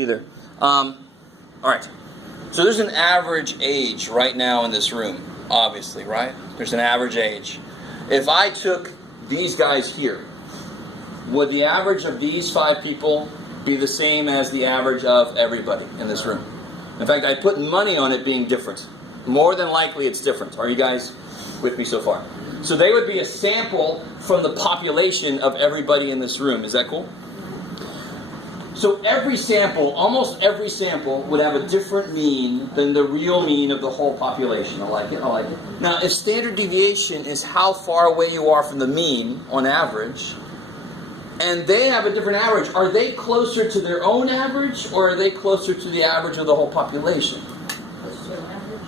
either. All right. So there's an average age right now in this room, obviously, right? There's an average age. If I took these guys here, would the average of these 5 people be the same as the average of everybody in this room? In fact, I put money on it being different. More than likely it's different. Are you guys with me so far? So they would be a sample from the population of everybody in this room. Is that cool? So every sample, almost every sample, would have a different mean than the real mean of the whole population. I like it, I like it. Now, if standard deviation is how far away you are from the mean, on average, and they have a different average, are they closer to their own average, or are they closer to the average of the whole population?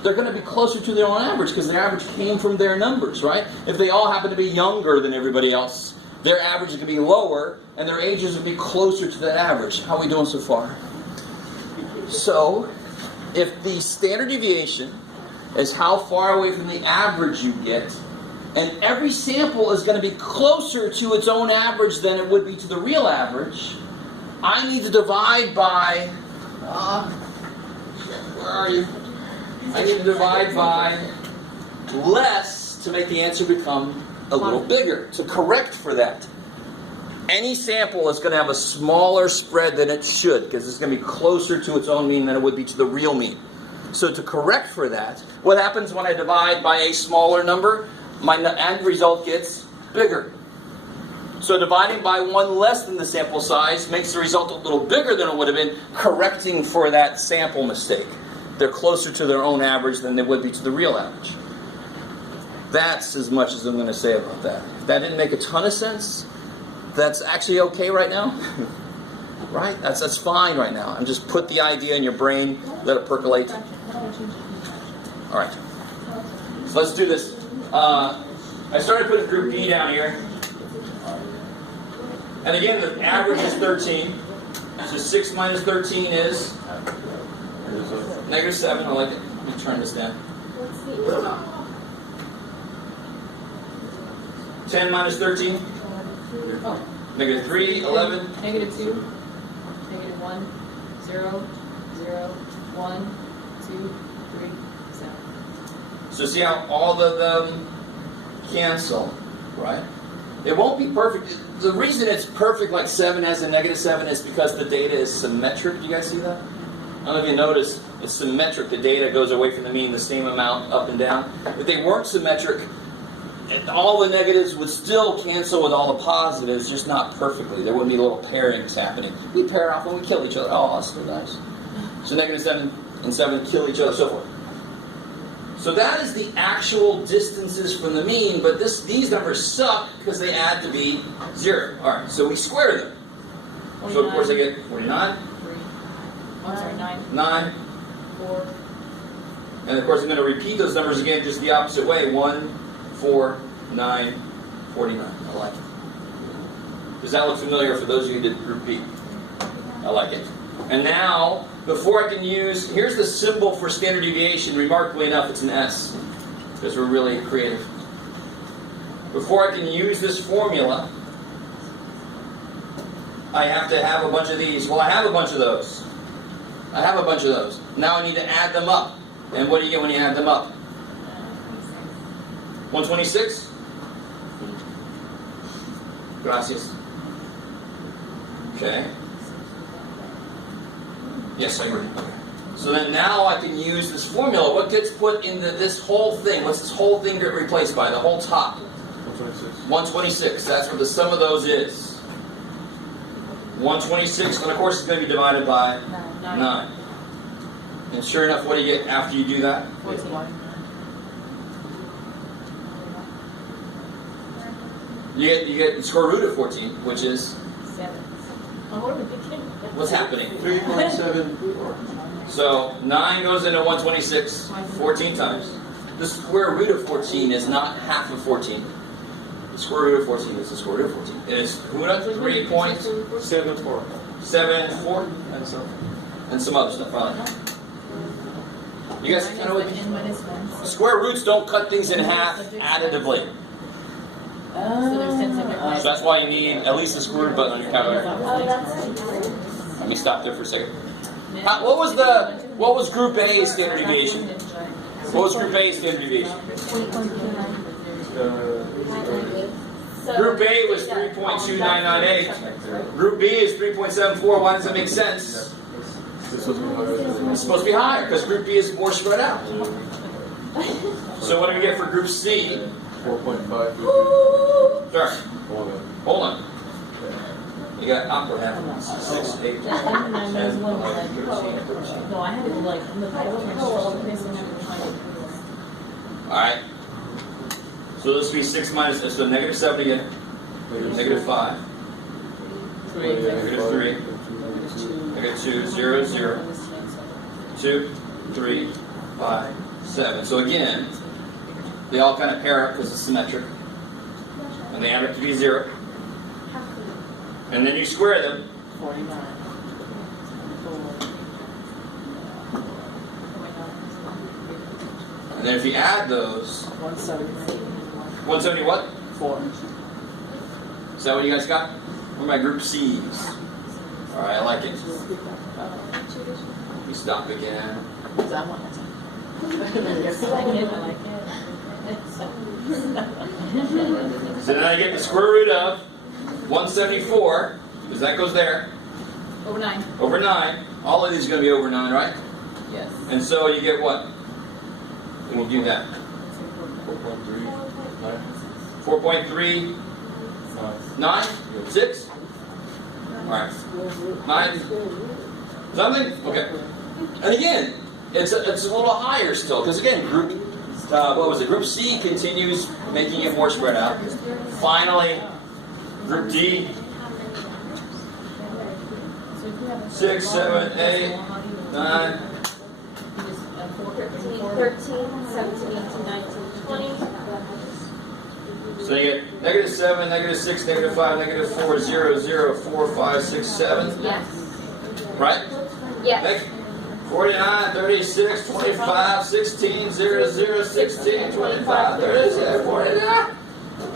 They're going to be closer to their own average, because their average came from their numbers, right? If they all happen to be younger than everybody else, their average is going to be lower, and their ages will be closer to that average. How are we doing so far? So, if the standard deviation is how far away from the average you get, and every sample is going to be closer to its own average than it would be to the real average, I need to divide by, where are you? I need to divide by less to make the answer become a little bigger, to correct for that. Any sample is going to have a smaller spread than it should, because it's going to be closer to its own mean than it would be to the real mean. So to correct for that, what happens when I divide by a smaller number? My end result gets bigger. So dividing by 1 less than the sample size makes the result a little bigger than it would have been, correcting for that sample mistake. They're closer to their own average than they would be to the real average. That's as much as I'm going to say about that. If that didn't make a ton of sense, that's actually okay right now. Right? That's fine right now. I'm just put the idea in your brain, let it percolate. All right. So let's do this. I started putting group B down here. And again, the average is 13. So 6 minus 13 is -7. I like it. Let me turn this down. 10 minus 13? -3, 11. -2, -1, 0, 0, 1, 2, 3, 7. So see how all of them cancel, right? It won't be perfect. The reason it's perfect like 7 has a -7 is because the data is symmetric. Do you guys see that? I don't know if you notice, it's symmetric. The data goes away from the mean the same amount up and down. If they weren't symmetric, all the negatives would still cancel with all the positives, just not perfectly. There wouldn't be little pairings happening. We pair off and we kill each other. Oh, that's so nice. So -7 and 7 kill each other, so forth. So that is the actual distances from the mean, but these numbers suck because they add to be 0. All right, so we square them. 49, so of course I get 49. 3. Oh, sorry, 9. 9. 4. And of course I'm going to repeat those numbers again just the opposite way. 1, 4, 9, 49. I like it. Does that look familiar for those of you who did group B? I like it. And now, before I can use, here's the symbol for standard deviation. Remarkably enough, it's an S, because we're really creative. Before I can use this formula, I have to have a bunch of these. Well, I have a bunch of those. I have a bunch of those. Now I need to add them up. And what do you get when you add them up? 126? Gracias. Okay. Yes, I agree. Okay. So then now I can use this formula. What gets put in this whole thing? What's this whole thing get replaced by? The whole top? 126. 126. That's what the sum of those is. 126. And of course it's going to be divided by 9. And sure enough, what do you get after you do that? 14. You get the square root of 14, which is 7. what's happening? 3.74. So 9 goes into 126 14 times. The square root of 14 is not half of 14. The square root of 14 is the square root of 14. It is 3.74. 74 and some other stuff. Right? You guys kind of with me? Square roots don't cut things in half additively. So there's 10 separate So that's why you need at least a square root button on your calculator. Let me stop there for a second. What was Group A's standard deviation? What was Group A's standard deviation? Group A was 3.2998. Group B is 3.74. Why does that make sense? It's supposed to be higher because Group B is more spread out. So what do we get for Group C? 4.5. Sure. Hold on. You got upper half. 6, 8, 10, 11, 13. No, I had it like, I wasn't missing every time. Alright. So this will be 6 minus, so negative 7 again. Negative 5. Negative 3. Negative 2, 0, 0. 2, 3, 5, 7. So again, they all kind of pair up because it's symmetric. And they add up to be 0. And then you square them. 49. And then if you add those, 170. 170 what? 4. Is that what you guys got? What are my Group C's? Alright, I like it. Let me stop again. Is that one? So then I get the square root of 174, because that goes there, Over 9. over 9. All of these are going to be over 9, right? Yes. And so you get what? When you do that? 4.3, 9, 6? Alright. 9, something? Okay. And again, it's a little higher still, because again, Group C continues making it more spread out. Finally, Group D, 6, 7, 8, 9. 13, 17, 18, 19, 20. So you get negative 7, negative 6, negative 5, negative 4, 0, 0, 4, 5, 6, 7. Yes. Right? Yes. 49, 36, 25, 16, 0, 0, 16, 25, 36, 49.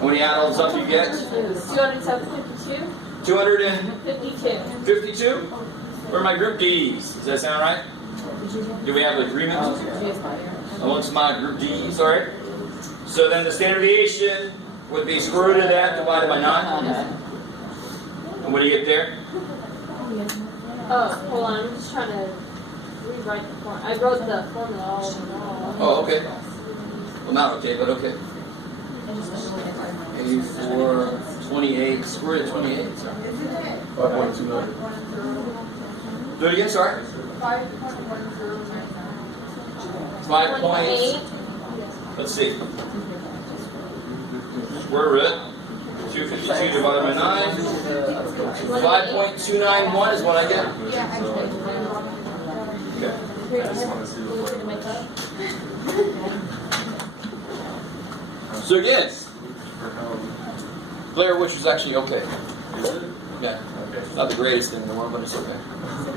When you add all those up, you get 252. 252. 52. Where are my Group D's? Does that sound right? Do we have agreement amongst my Group D's? All right. So then the standard deviation would be square root of that divided by 9. And what do you get there? Oh, hold on. I'm just trying to rewrite the formula. I wrote the formula all along. Oh, okay. Well, not okay, but okay. 84, 28, square root of 28. 5.29. Do it again, sorry. 5 points. Let's see. Square root. 252 divided by 9. 5.291 is what I get. Okay. So again, Blair Witch was actually okay. Yeah. Not the greatest thing in the world, but it's okay.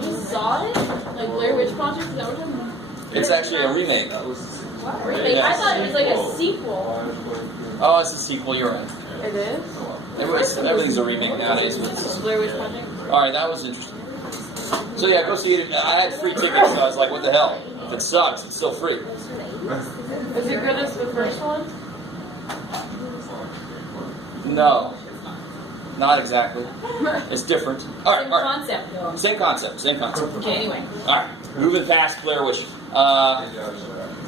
You saw it? Like Blair Witch Project? Is that what you're talking about? It's actually a remake. Remake? Yeah. I thought it was like a sequel. Oh, it's a sequel, you're right. It is? Everything's a remake nowadays. But Blair Witch Project? alright, that was interesting. So yeah, go see it. I had free tickets, so I was like, what the hell? If it sucks, it's still free. Is it good as the first one? No. Not exactly. It's different. Alright, Same alright. concept, though. Same concept, same concept. Okay, anyway. Alright, moving past Blair Witch.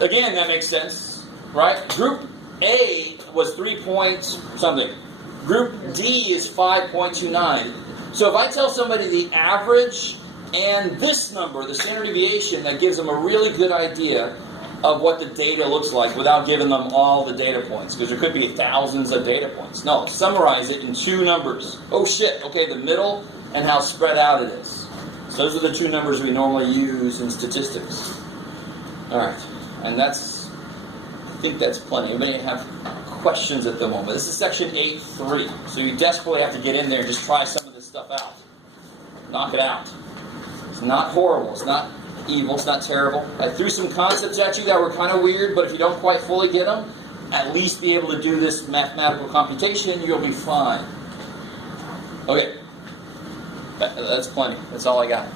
Again, that makes sense, right? Group A was 3 points something. Group D is 5.29. So if I tell somebody the average and this number, the standard deviation, that gives them a really good idea of what the data looks like without giving them all the data points, because there could be thousands of data points. No, summarize it in 2 numbers. Oh shit, okay, the middle and how spread out it is. So those are the 2 numbers we normally use in statistics. Alright, and I think that's plenty. Anybody have questions at the moment? This is section 8.3, so you desperately have to get in there and just try some of this stuff out. Knock it out. It's not horrible, it's not evil, it's not terrible. I threw some concepts at you that were kind of weird, but if you don't quite fully get them, at least be able to do this mathematical computation, you'll be fine. Okay. That's plenty. That's all I got.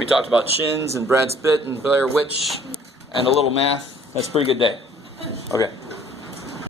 We talked about shins and Brad Pitt and Blair Witch and a little math. That's a pretty good day. Okay.